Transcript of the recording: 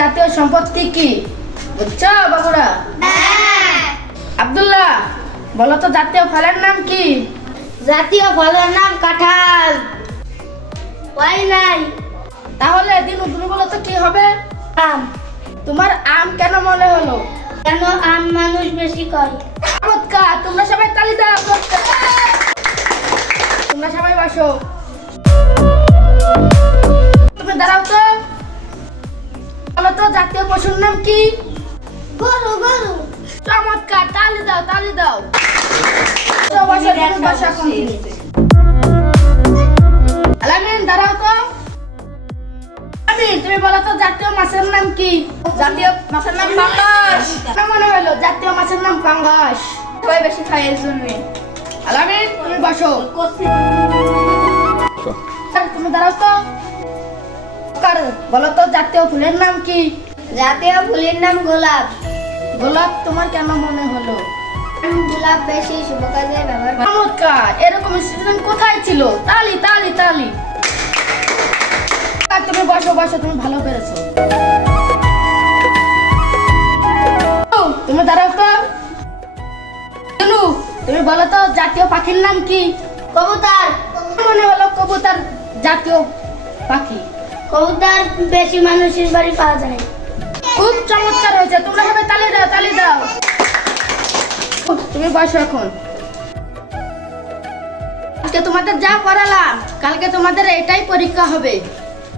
জাতীয় সম্পদ কি কি বুঝছো বাবুরা? আব্দুল্লাহ বলো তো জাতীয় ফলের নাম কি? জাতীয় ফলের নাম কাঁঠাল। ওয়াই নাই। তাহলে দিনু তুমি বলো তো কি হবে? আম। তোমার আম কেন মনে হলো? কেন আম মানুষ বেশি করে। চমৎকার, তোমরা সবাই তালি দাও। তোমরা সবাই বসো। তুমি দাঁড়াও তো। বলো তো জাতীয় পশুর নাম কি? গরু গরু। চমৎকার, তালি দাও তালি দাও। তো বসো, তুমি বসো এখন। আলামিন দাঁড়াও তো। আলামিন তুমি বলো তো জাতীয় মাছের নাম কি? জাতীয় মাছের নাম পাঙ্গাস। কেন মনে হলো জাতীয় মাছের নাম পাঙ্গাস? সবাই বেশি খায় এর জন্য। আলামিন তুমি বসো। তুমি দাঁড়াও তো। বলো তো জাতীয় ফুলের নাম কি? জাতীয় ফুলের নাম গোলাপ। গোলাপ তোমার কেন মনে হলো? গোলাপ বেশি শুভ কাজে ব্যবহার করে। চমৎকার, এরকম স্টুডেন্ট কোথায় ছিল? তালি তালি তালি। আর তুমি বসো বসো, তুমি ভালো পেরেছো। তুমি দাঁড়াও তো। তনু, তুমি বলো তো জাতীয় পাখির নাম কি? কবুতর। মনে হলো কবুতর জাতীয় পাখি। কবুতর বেশি মানুষের বাড়ি পাওয়া যায়। খুব চমৎকার হয়েছে, তোমরা সবাই তালি দাও তালি দাও। তুমি বসো এখন। আজকে তোমাদের যা পড়ালাম কালকে তোমাদের এটাই পরীক্ষা হবে।